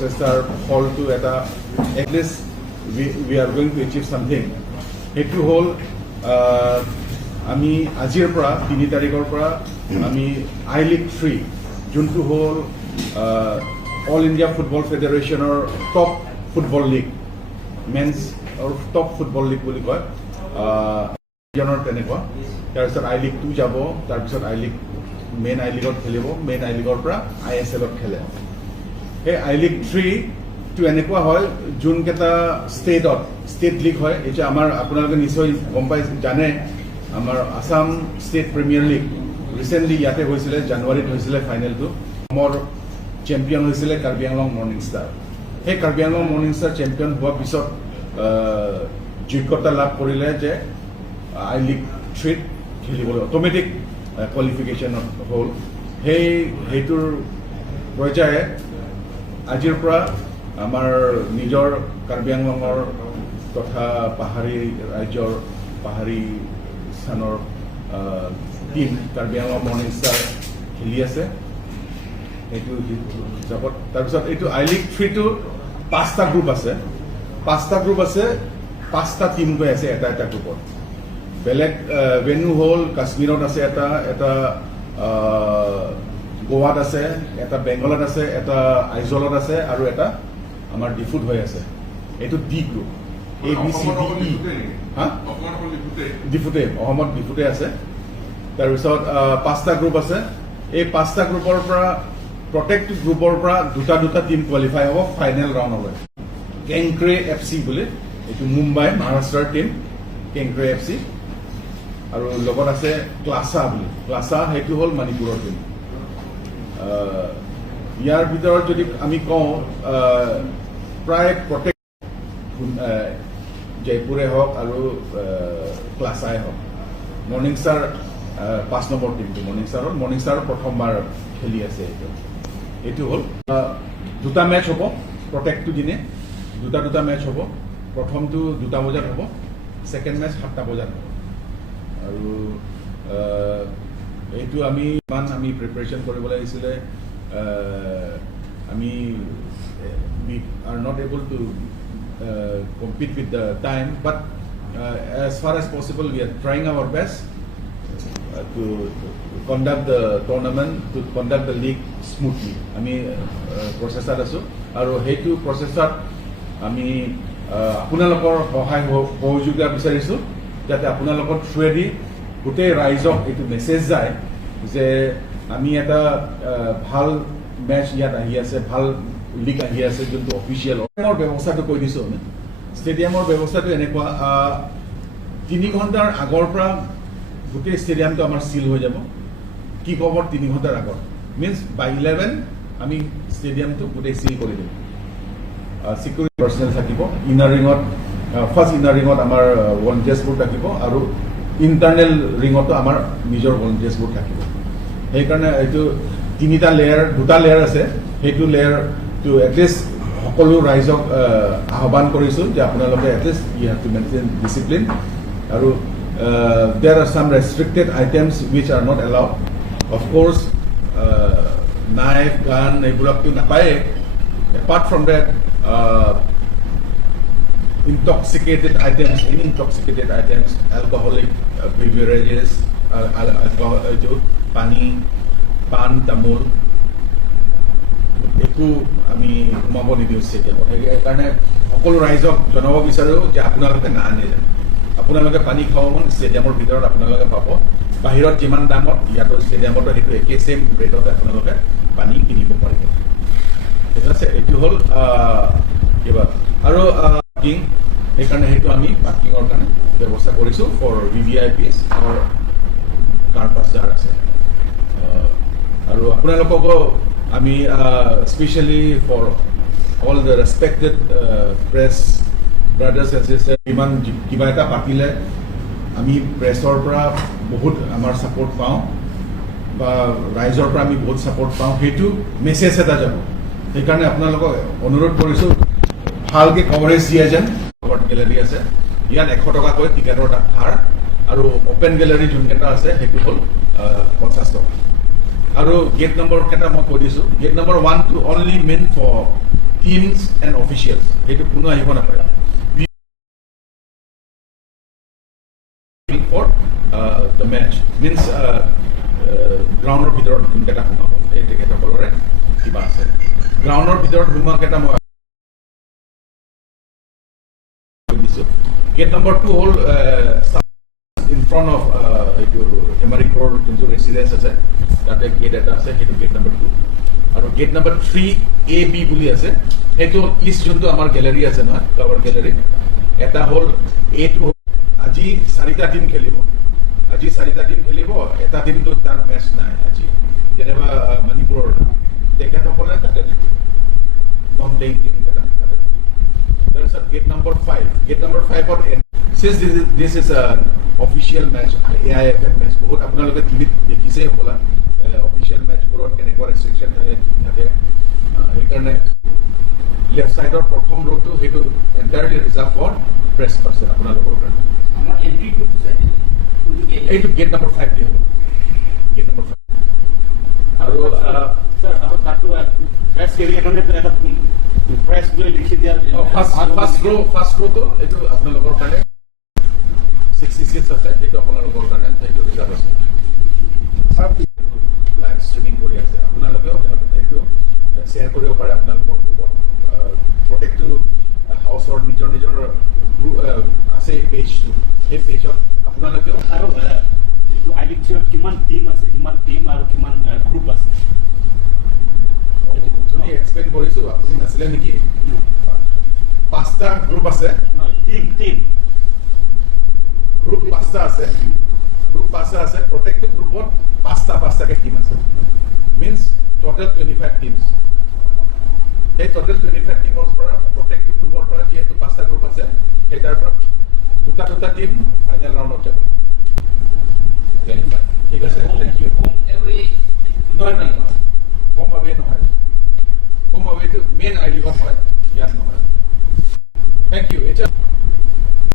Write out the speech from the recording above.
প্ৰচেষ্টাৰ ফলটো এটা at least we are going to achieve something. সেইটো হ'ল আমি আজিৰ পৰা 3 তাৰিখৰ পৰা আমি আই লিগ 3 যোনটো হ'ল অল ইণ্ডিয়া ফুটবল ফেডাৰেশ্যনৰ টপ ফুটবল লীগ মেন্স আৰু টপ ফুটবল লীগ বুলি কয় তেনেকুৱা তাৰপিছত আই লিগ 2 যাব তাৰপিছত আই লিগ মেইন আই লিগত খেলিব মেইন আই লিগৰ পৰা ISLত খেলে সেই আই লিগ 3টো এনেকুৱা হয় যোনকেইটা ষ্টেট লীগ হয় এতিয়া আমাৰ আপোনালোকে নিশ্চয় গম পাই জানে আমাৰ Assam state premier league recently ইয়াতে হৈছিলে জানুৱাৰীত হৈছিলে ফাইনেলটো অসমৰ চেম্পিয়ন হৈছিলে কাৰ্বি আংলং মৰ্ণিং ষ্টাৰ সেই Karbi Anglong morning star champion হোৱাৰ পিছত যোগ্যতা লাভ কৰিলে যে আই লিগ 3ত খেলিবলৈ অট'মেটিক কোৱালিফিকেশ্যন হ'ল সেইটোৰ পৰ্যায়ে আজিৰ পৰা আমাৰ নিজৰ কাৰ্বি আংলঙৰ তথা পাহাৰী ৰাজ্যৰ পাহাৰী স্থানৰ team Karbi Anglong morning star খেলি আছে এইটো হিচাপত তাৰপিছত এইটো আই লিগ 3টো 5টা গ্ৰুপ আছে 5টা টীম গৈ আছে এটা গ্ৰুপত বেলেগ ভেন্যু হ'ল কাশ্মীৰত আছে এটা গোৱাত আছে এটা বেংগলত আছে এটা আইজলত আছে আৰু এটা আমাৰ ডিফুত হৈ আছে এইটো ডি গ্ৰুপ ABCDE ডিফুতে অসমত ডিফুতে আছে তাৰপিছত 5টা গ্ৰুপ আছে এই 5টা গ্ৰুপৰ পৰা প্ৰত্যেকটো গ্ৰুপৰ পৰা দুটা টীম কোৱালিফাই হ'ব ফাইনেল ৰাউণ্ডলৈ কেংক্ৰে FC বুলি এইটো মুম্বাই মহাৰাষ্ট্ৰৰ টীম কেংক্ৰে FC আৰু লগত আছে ক্লাছা বুলি ক্লাছা সেইটো হ'ল মণিপুৰৰ টীম ইয়াৰ ভিতৰত যদি আমি কওঁ প্ৰায় প্ৰত্যেক জয়পুৰে হওক আৰু ক্লাছাই হওক মৰ্ণিং ষ্টাৰ 5 নম্বৰ টীমটো মৰ্ণিং ষ্টাৰৰ প্ৰথমবাৰ খেলি আছে এইটো হ'ল দুটা মেচ হ'ব প্ৰত্যেকটো দিনে দুটা মেচ হ'ব প্ৰথমটো 2টা বজাত হ'ব ছেকেণ্ড মেচ 7টা বজাত হ'ব আৰু এইটো আমি প্ৰিপাৰেশ্যন কৰিব লাগিছিলে আমি we are not able to compete with the time but as far as possible we are trying our best to conduct the tournament to conduct the league smoothly আমি প্ৰচেষ্টাত আছোঁ আৰু সেইটো প্ৰচেষ্টাত আমি আপোনালোকৰ সহায় সহযোগিতা বিচাৰিছোঁ যাতে আপোনালোকৰ থ্ৰুৱেদি গোটেই ৰাইজক এইটো মেছেজ যায় যে আমি এটা ভাল মেচ ইয়াত আহি আছে ভাল লীগ আহি আছে যোনটো অফিচিয়েল ব্যৱস্থাটো কৈ দিছোঁ আমি ষ্টেডিয়ামৰ ব্যৱস্থাটো এনেকুৱা 3 ঘণ্টাৰ আগৰ পৰা গোটেই ষ্টেডিয়ামটো আমাৰ চিল হৈ যাব কি কবৰ 3 ঘণ্টাৰ আগত মিনছ বাই 11 আমি ষ্টেডিয়ামটো গোটেই চিল কৰি দিম সিকিউৰিটি পাৰ্চনেল থাকিব ফাৰ্ষ্ট ইনাৰ ৰিঙত আমাৰ ভলণ্টিয়াৰ্ছবোৰ থাকিব আৰু ইণ্টাৰনেল ৰিঙতো আমাৰ নিজৰ ভলণ্টিয়াৰ্ছবোৰ থাকিব সেইকাৰণে এইটো 2টা লেয়াৰ আছে সেইটো লেয়াৰটো এটলিষ্ট সকলো ৰাইজক আহ্বান কৰিছোঁ যে আপোনালোকে at least you have to maintain discipline আৰু there are some restricted items which are not allowed of course knife gun এইবোৰকতো নাপায়েই apart from that intoxicated items, alcoholic beverages, পানী পাণ তামোল একো আমি সোমাব নিদিওঁ ষ্টেডিয়ামত সেইকাৰণে সকলো ৰাইজক জনাব বিচাৰোঁ যে আপোনালোকে নাআনে আপোনালোকে পানী খাব মন ষ্টেডিয়ামৰ ভিতৰত আপোনালোকে পাব বাহিৰত যিমান দামত ইয়াতো ষ্টেডিয়ামতো সেইটো একে ছেম ৰেটত আপোনালোকে পানী কিনিব পাৰিব ঠিক আছে এইটো হ'ল কিবা আৰু সেইকাৰণে সেইটো আমি পাৰ্কিঙৰ কাৰণে ব্যৱস্থা কৰিছোঁ ফৰ VVIPs আৰু কাৰ পাছ যাৰ আছে আৰু আপোনালোককো আমি specially for all the respected press brothers and sisters কিবা এটা পাতিলে আমি প্ৰেছৰ পৰা বহুত আমাৰ ছাপৰ্ট পাওঁ বা ৰাইজৰ পৰা আমি বহুত ছাপৰ্ট পাওঁ সেইটো মেছেজ এটা যাব সেইকাৰণে আপোনালোকক অনুৰোধ কৰিছোঁ ভালকৈ কভাৰেজ দিয়ে যেন গেলেৰী আছে ইয়াত 100 টকাকৈ টিকেটৰ হাৰ আৰু অপেন গেলেৰী যোনকেইটা আছে সেইটো হ'ল 50 টকা আৰু গেট নম্বৰ কেইটা মই কৈ দিছোঁ গেট নম্বৰ 1 টো only main for teams and officials. সেইটো কোনো আহিব নাপাৰে for the match means গ্ৰাউণ্ডৰ ভিতৰত যোনকেইটা সোমাব এই তেখেতসকলৰে কিবা আছে গ্ৰাউণ্ডৰ ভিতৰত সোমোৱাকেইটা মই দিছোঁ গেট নম্বৰ 2 হ'ল in front of এইটো এমাৰিক ৰোড যোনটো ৰেচিডেন্স আছে তাতে গেট এটা আছে সেইটো গেট নম্বৰ 2 আৰু গেট নম্বৰ 3AB বুলি আছে সেইটো ইষ্ট যোনটো আমাৰ গেলেৰী আছে নহয় কভাৰ গেলেৰী এটা হ'ল A2 আজি 4টা টিম খেলিব আজি 4টা টিম খেলিব এটা টিমটো তাৰ মেচ নাই আজি যেনেবা মণিপুৰৰ তেখেতসকলে তাতে নন প্লেইং টিম কেইটা তাতে there's a gate number 5 gate number 5 or since this is a official match AIFF match বহুত আপোনালোকে টিভিত দেখিছে হ'লা official match বোৰত কেনেকুৱা ৰেষ্ট্ৰিকচন থাকে এইকাৰণে লেফট সাইডৰ প্ৰথম ৰোটো সেইটো এন্টায়াৰলি ৰিজাৰ্ভ ফৰ প্ৰেছ পাৰ্চন আপোনালোকৰ কাৰণে আমাৰ এন্ট্ৰি কোড আছে এইটো গেট নম্বৰ 5 দিয়ে গেট নম্বৰ 5 আৰু স্যাৰ আমাৰ তাতো প্ৰেছ এৰিয়াখনে এটা প্ৰেছ বুলি লিখি দিয়া ফাৰ্ষ্ট ৰোটো এইটো আপোনালোকৰ কাৰণে 66 আছে এইটো আপোনালোকৰ কাৰণে এইটো ৰিজাৰ্ভ আছে লাইভ ষ্ট্ৰীমিং কৰি আছে আপোনালোকেও এইটো শ্বেয়াৰ কৰিব পাৰে আপোনালোকৰ গ্ৰুপত প্ৰত্যেকটো হাউচৰ নিজৰ নিজৰ আছে পেজটো সেই পেজত আপোনালোকেও আৰু আইডিচিৰত কিমান টিম আছে কিমান টিম আৰু কিমান গ্ৰুপ আছে এক্সপ্লেইন কৰিছো আপুনি নাছিলে নেকি 5টা গ্ৰুপ আছে টিম গ্ৰুপ 5টা আছে প্ৰত্যেকটো গ্ৰুপত 5টাকে টিম আছে মিন্স টোটেল 25 টিমছ সেই টোটেল 25 টিমৰ পৰা প্ৰত্যেকটো গ্ৰুপৰ পৰা যিহেতু 5টা গ্ৰুপ আছে সেই তাৰ পৰা দুটা টিম ফাইনেল ৰাউণ্ডত যাব 25 ঠিক আছে থেংক ইউ নহয় হোম আৱে নহয় হোম আৱেটো মেইন আইডিখন হয় ইয়াত নহয় থেংক ইউ